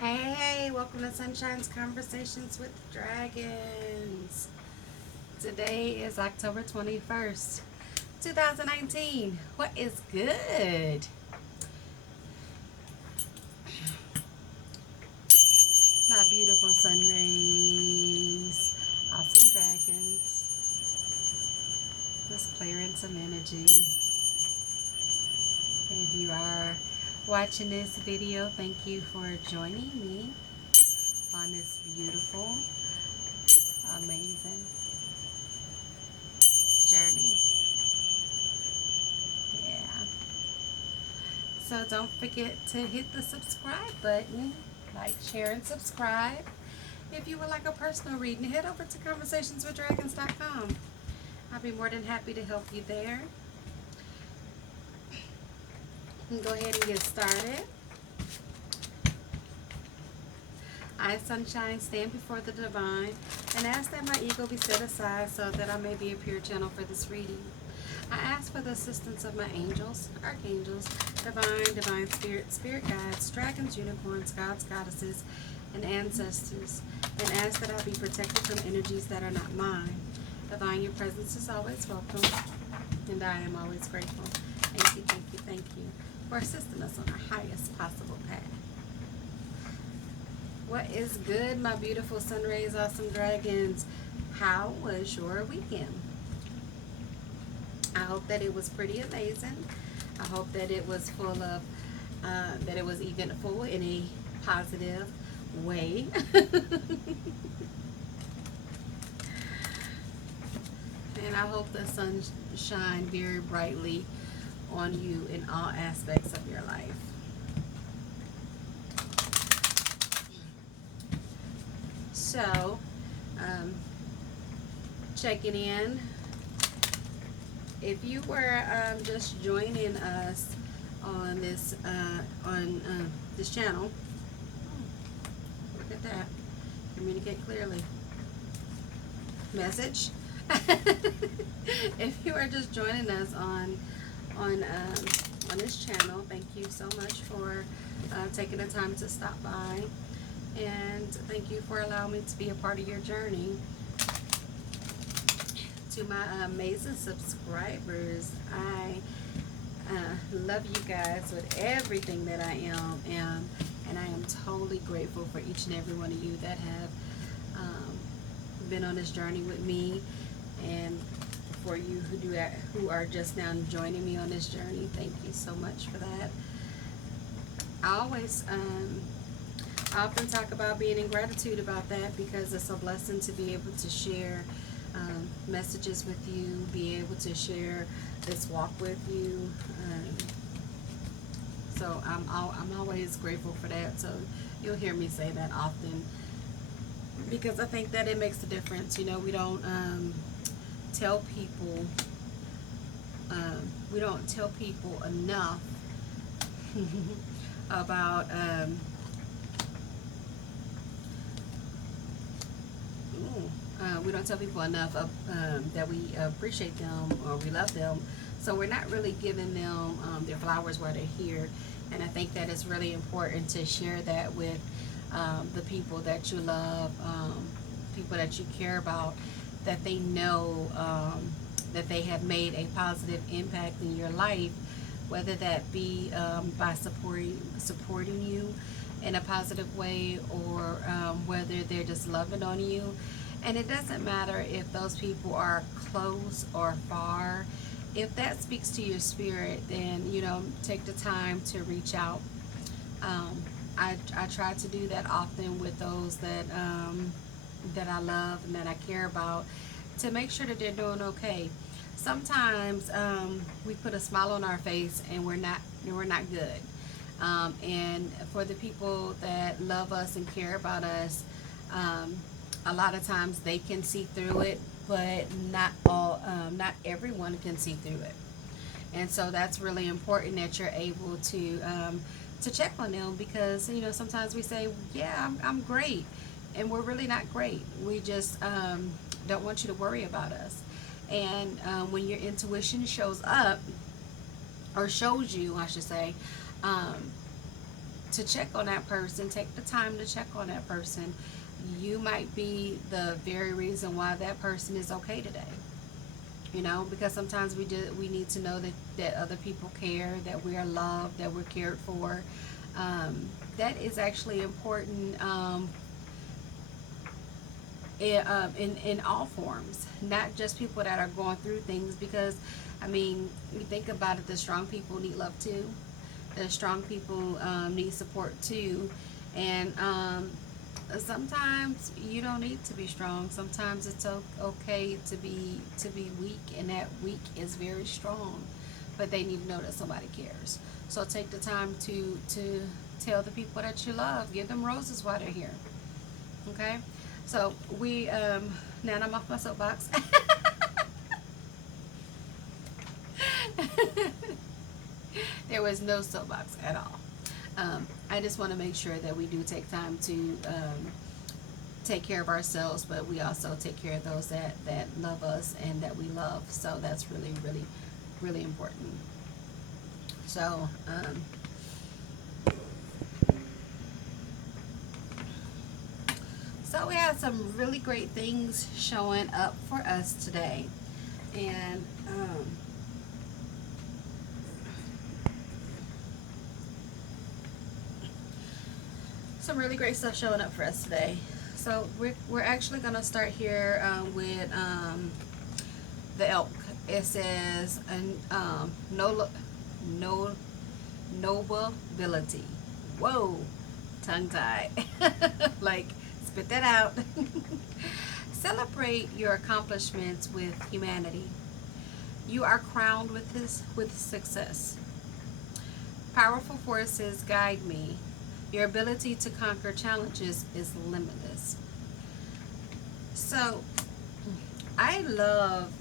Hey, welcome to Sunshine's Conversations with Dragons. Today is October 21st, 2019. What is good? My beautiful sun rays. Awesome dragons. Let's clear in some energy. If you are watching this video, thank you for joining me on this beautiful, amazing journey. Yeah. So don't forget to hit the subscribe button, like, share, and subscribe. If you would like a personal reading, head over to conversationswithdragons.com. I'll be more than happy to help you there. You can go ahead and get started. I, Sunshine, stand before the divine and ask that my ego be set aside so that I may be a pure channel for this reading. I ask for the assistance of my angels, archangels, divine spirit, spirit guides, dragons, unicorns, gods, goddesses, and ancestors, and ask that I be protected from energies that are not mine. Divine, your presence is always welcome, and I am always grateful. Thank you, thank you, thank you for assisting us on our highest possible path. What is good, my beautiful sun rays, awesome dragons? How was your weekend? I hope that it was pretty amazing. I hope that it was full of, that it was eventful in a positive way. And I hope the sun shine very brightly on you in all aspects of your life. So, checking in. If you were just joining us on this this channel, look at that. Communicate clearly. Message. If you are just joining us on this channel, thank you so much for taking the time to stop by, and thank you for allowing me to be a part of your journey. To my amazing subscribers, I love you guys with everything that I am, and I am totally grateful for each and every one of you that have been on this journey with me, and for you who are just now joining me on this journey. Thank you so much for that. I always I often talk about being in gratitude about that, because it's a blessing to be able to share messages with you, be able to share this walk with you. So I'm always grateful for that. So you'll hear me say that often, because I think that it makes a difference. You know, we don't tell people enough about we don't tell people enough of, that we appreciate them or we love them. So we're not really giving them their flowers while they're here. And I think that it's really important to share that with the people that you love, people that you care about, that they know that they have made a positive impact in your life, whether that be by supporting you in a positive way, or whether they're just loving on you. And it doesn't matter if those people are close or far. If that speaks to your spirit, then, you know, take the time to reach out. I try to do that often with those that I love and that I care about, to make sure that they're doing okay. Sometimes we put a smile on our face and we're not good. And for the people that love us and care about us, a lot of times they can see through it, but not everyone can see through it. And so that's really important that you're able to check on them, because, you know, sometimes we say, yeah, I'm great, and we're really not great. We just don't want you to worry about us. And when your intuition shows up, or shows you, I should say, um, to check on that person. Take the time to check on that person. You might be the very reason why that person is okay today. You know, because sometimes we need to know that other people care, that we are loved, that we're cared for. That is actually important, in all forms, not just people that are going through things. Because I mean, you think about it, the strong people need love too. The strong people need support too. And sometimes you don't need to be strong. Sometimes it's okay to be weak, and that weak is very strong. But they need to know that somebody cares. So take the time to tell the people that you love. Give them roses while they're here. Okay. So we now I'm off my soapbox. There was no soapbox at all. I just want to make sure that we do take time to take care of ourselves, but we also take care of those that love us and that we love. So that's really, really, really important. So, so we have some really great things showing up for us today, and some really great stuff showing up for us today. So we're actually gonna start here with the elk. It says no nobility. Whoa, tongue tied. Like, spit that out. Celebrate your accomplishments with humanity. You are crowned with success. Powerful forces guide me. Your ability to conquer challenges is limitless. So, I love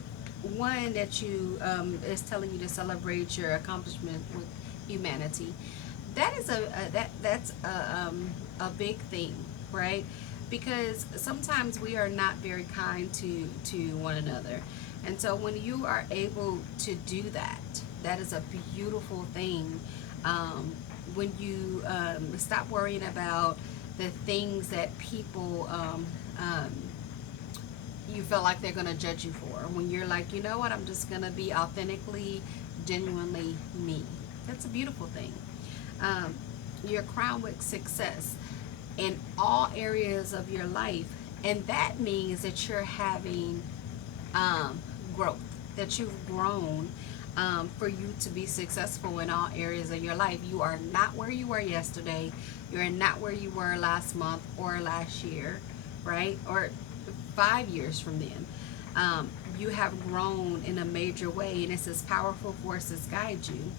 one that you is telling you to celebrate your accomplishment with humanity. That is that's a big thing, right? Because sometimes we are not very kind to one another, and so when you are able to do that, that is a beautiful thing. When you stop worrying about the things that people you feel like they're going to judge you for, when you're like, you know what, I'm just going to be authentically, genuinely me. That's a beautiful thing. You're crowned with success in all areas of your life, and that means that you're having growth, that you've grown, for you to be successful in all areas of your life. You are not where you were yesterday. You're not where you were last month or last year, right? Or 5 years from then. You have grown in a major way, and it says powerful forces guide you.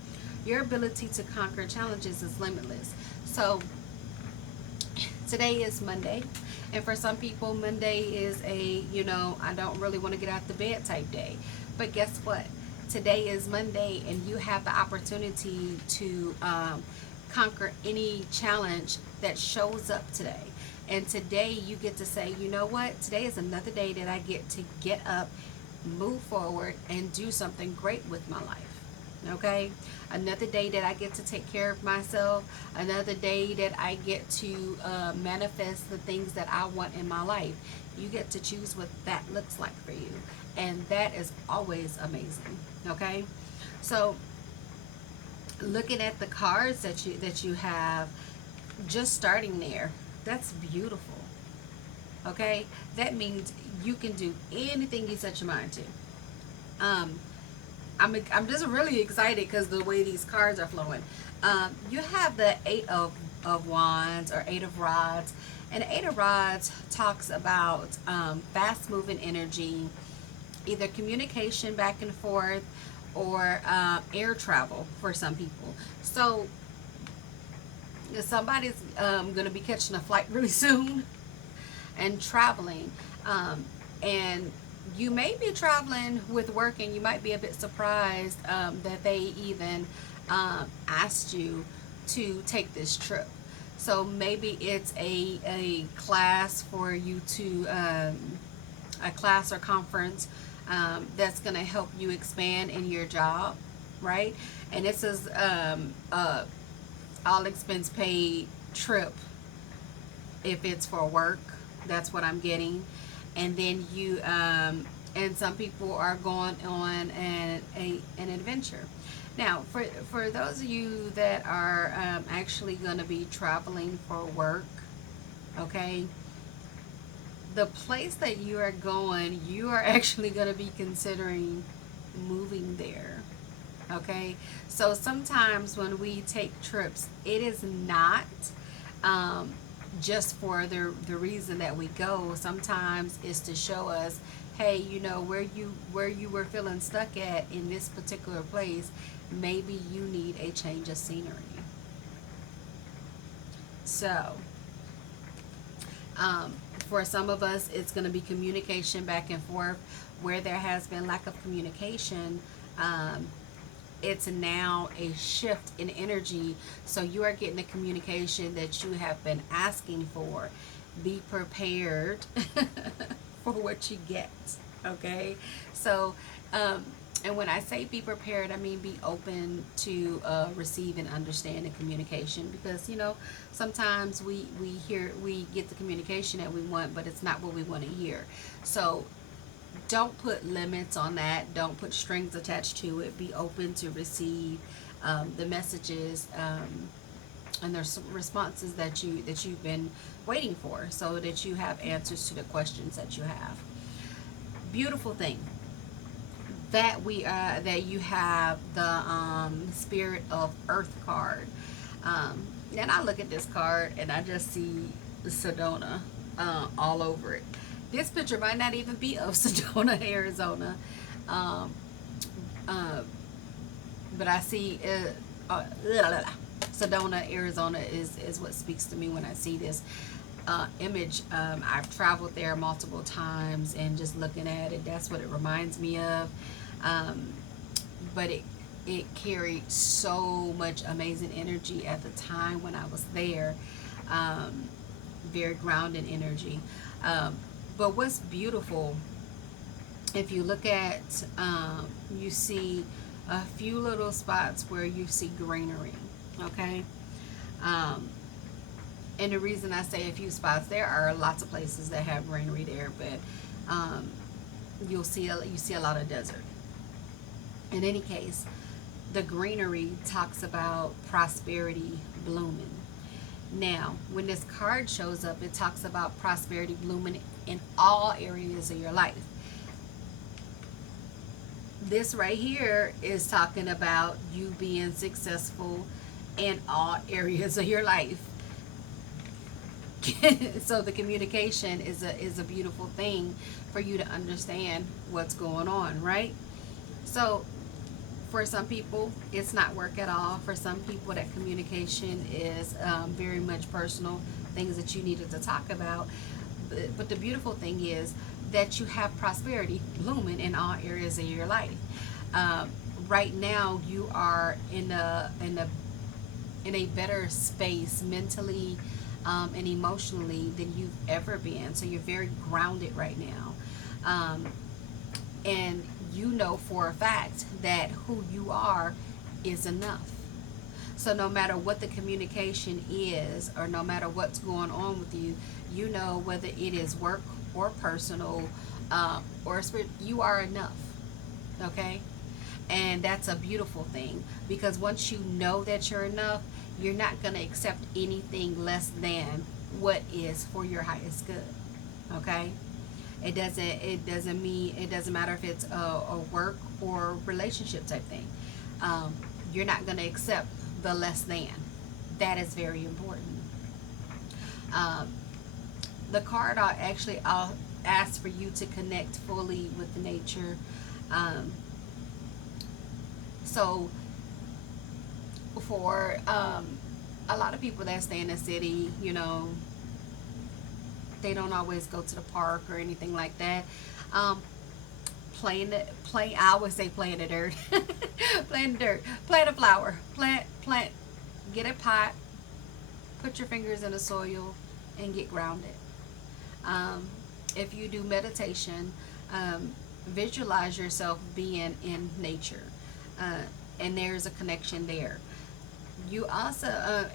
Your ability to conquer challenges is limitless. So today is Monday, and for some people, Monday is I don't really want to get out the bed type day. But guess what? Today is Monday, and you have the opportunity to conquer any challenge that shows up today. And today you get to say, you know what? Today is another day that I get to get up, move forward, and do something great with my life. Okay? Another day that I get to take care of myself. Another day that I get to manifest the things that I want in my life. You get to choose what that looks like for you. And that is always amazing. Okay? So, looking at the cards that you have, just starting there, that's beautiful. Okay? That means you can do anything you set your mind to. I'm just really excited because the way these cards are flowing. You have the Eight of Wands, or Eight of Rods. And the Eight of Rods talks about fast moving energy, either communication back and forth, or air travel for some people. So somebody's going to be catching a flight really soon and traveling. And you may be traveling with work, and you might be a bit surprised that they even asked you to take this trip. So maybe it's a class for you to, a class or conference that's going to help you expand in your job, right? And this is all expense paid trip if it's for work. That's what I'm getting. And then and some people are going on an adventure. Now, for those of you that are actually going to be traveling for work, okay, the place that you are going, you are actually going to be considering moving there. Okay, so sometimes when we take trips, it is not um, just for the reason that we go. Sometimes it's to show us, hey, where you were feeling stuck at in this particular place, maybe you need a change of scenery. So um, for some of us, it's going to be communication back and forth. Where there has been lack of communication, um, it's now a shift in energy. So you are getting the communication that you have been asking for. Be prepared for what you get. Okay? So, and when I say be prepared, I mean be open to receive and understand the communication, because sometimes we get the communication that we want, but it's not what we want to hear. So don't put limits on that. Don't put strings attached to it. Be open to receive the messages and the responses that you've been waiting for, so that you have answers to the questions that you have. Beautiful thing that you have the Spirit of Earth card. And I look at this card and I just see Sedona all over it. This picture might not even be of Sedona, Arizona, um, uh, but I see Sedona, Arizona is what speaks to me when I see this image. I've traveled there multiple times, and just looking at it, that's what it reminds me of. Um, but it carried so much amazing energy at the time when I was there. Um, Very grounded energy. But what's beautiful, if you look at, you see a few little spots where you see greenery, okay? And the reason I say a few spots, there are lots of places that have greenery there, but you see a lot of desert. In any case, the greenery talks about prosperity blooming. Now, when this card shows up, it talks about prosperity blooming in all areas of your life. This right here is talking about you being successful in all areas of your life. So the communication is a beautiful thing for you to understand what's going on, right? So for some people, it's not work at all. For some people, that communication is very much personal, things that you needed to talk about. But the beautiful thing is that you have prosperity blooming in all areas of your life. Right now, you are in a better space mentally and emotionally than you've ever been. So you're very grounded right now. And you know for a fact that who you are is enough. So no matter what the communication is, or no matter what's going on with you, you know whether it is work or personal or spirit, you are enough. Okay? And that's a beautiful thing, because once you know that you're enough, you're not going to accept anything less than what is for your highest good. Okay? It doesn't matter if it's a work or relationship type thing. You're not going to accept the less than. That is very important. The card I'll ask for you to connect fully with nature. So for a lot of people that stay in the city, they don't always go to the park or anything like that. I always say play in the dirt. Play in the dirt. Plant a flower. Plant. Get a pot. Put your fingers in the soil and get grounded. If you do meditation, visualize yourself being in nature, and there's a connection there. You also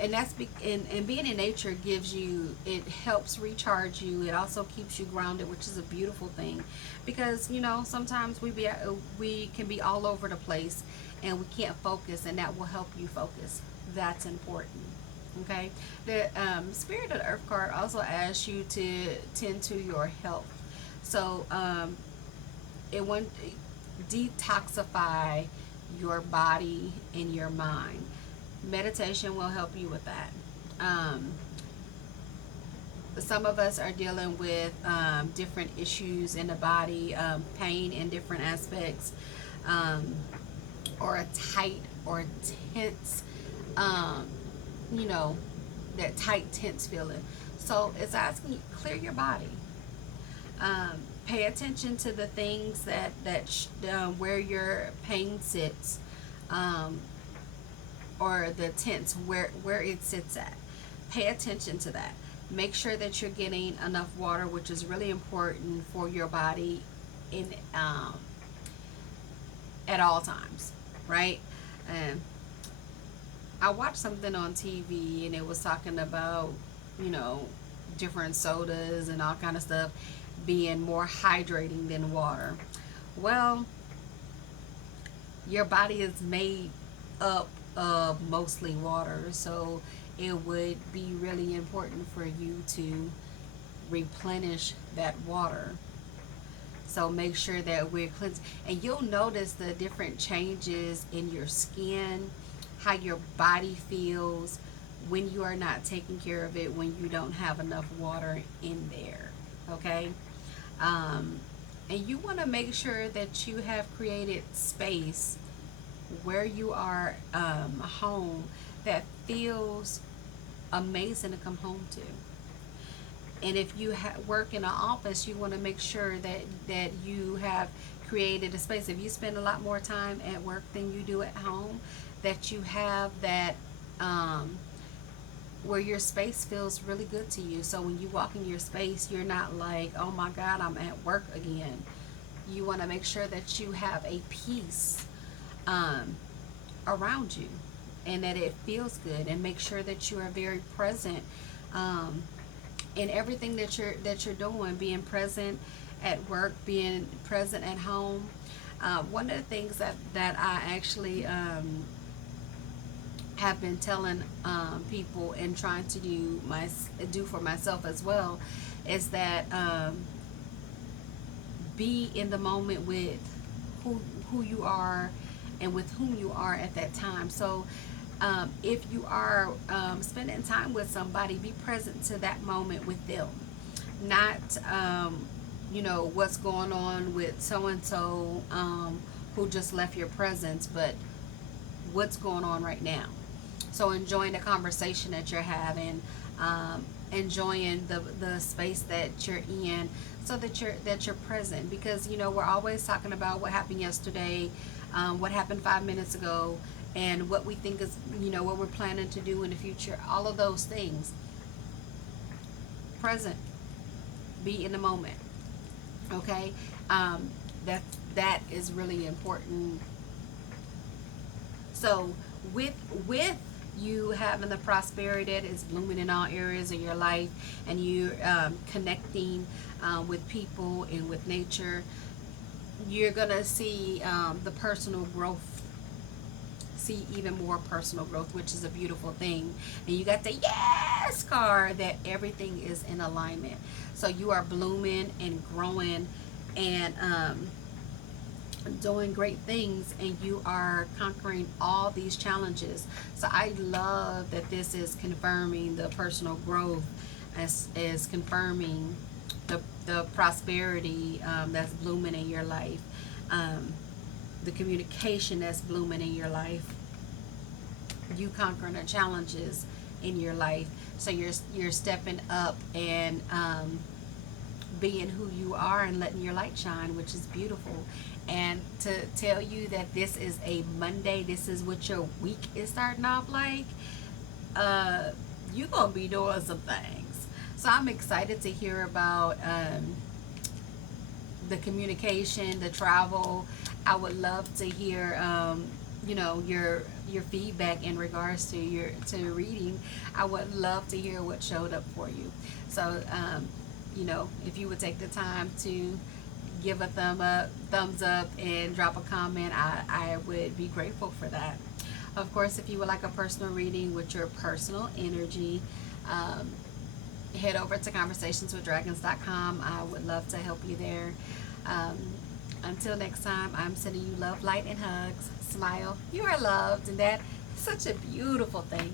and being in nature gives you, it helps recharge you. It also keeps you grounded, which is a beautiful thing, because sometimes we can be all over the place and we can't focus, and that will help you focus. That's important. Okay. The Spirit of the Earth card also asks you to tend to your health. So it want detoxify your body and your mind. Meditation will help you with that. Some of us are dealing with different issues in the body, pain in different aspects, um, or a tight or tense, um, you know, that tight, tense feeling. So it's asking you clear your body. Pay attention to the things where your pain sits, um, or the tense where it sits at. Pay attention to that. Make sure that you're getting enough water, which is really important for your body in at all times, right? Um, I watched something on TV and it was talking about, you know, different sodas and all kind of stuff being more hydrating than water. Well, your body is made up of mostly water, so it would be really important for you to replenish that water. So make sure that we're cleansed, and you'll notice the different changes in your skin, how your body feels when you are not taking care of it, when you don't have enough water in there. Okay. um, and you want to make sure that you have created space where you are, home, that feels amazing to come home to. And if you work in an office, you want to make sure that you have created a space. If you spend a lot more time at work than you do at home, that you have that, um, where your space feels really good to you. So when you walk in your space, you're not like, oh my God, I'm at work again. You want to make sure that you have a peace, um, around you, and that it feels good, and make sure that you are very present, um, in everything that you're doing, being present at work, being present at home. One of the things that I actually, have been telling, people, and trying to do for myself as well, is that, be in the moment with who you are and with whom you are at that time. So if you are, spending time with somebody, be present to that moment with them, not, what's going on with so and so, who just left your presence, but what's going on right now. So enjoying the conversation that you're having, enjoying the space that you're in, so that you're present, because we're always talking about what happened yesterday, what happened 5 minutes ago, and what we think is, what we're planning to do in the future. All of those things. Present. Be in the moment. Okay. That is really important. So with you having the prosperity that is blooming in all areas of your life, and you, connecting, with people and with nature, you're gonna see, the personal growth, see even more personal growth, which is a beautiful thing. And you got the yes card, that everything is in alignment. So you are blooming and growing, and, doing great things, and you are conquering all these challenges. So I love that this is confirming the personal growth, as is confirming the prosperity, that's blooming in your life, um, the communication that's blooming in your life, you conquering the challenges in your life. So you're stepping up and, being who you are and letting your light shine, which is beautiful. And to tell you that this is a Monday, this is what your week is starting off like, uh, you're gonna be doing some things. So I'm excited to hear about, the communication, the travel. I would love to hear, your your feedback in regards to your to reading. I would love to hear what showed up for you. So if you would take the time to give a thumbs up, and drop a comment, I would be grateful for that. Of course, if you would like a personal reading with your personal energy, um, head over to conversationswithdragons.com. I would love to help you there. Um, until next time, I'm sending you love, light, and hugs. Smile. You are loved, and that is such a beautiful thing.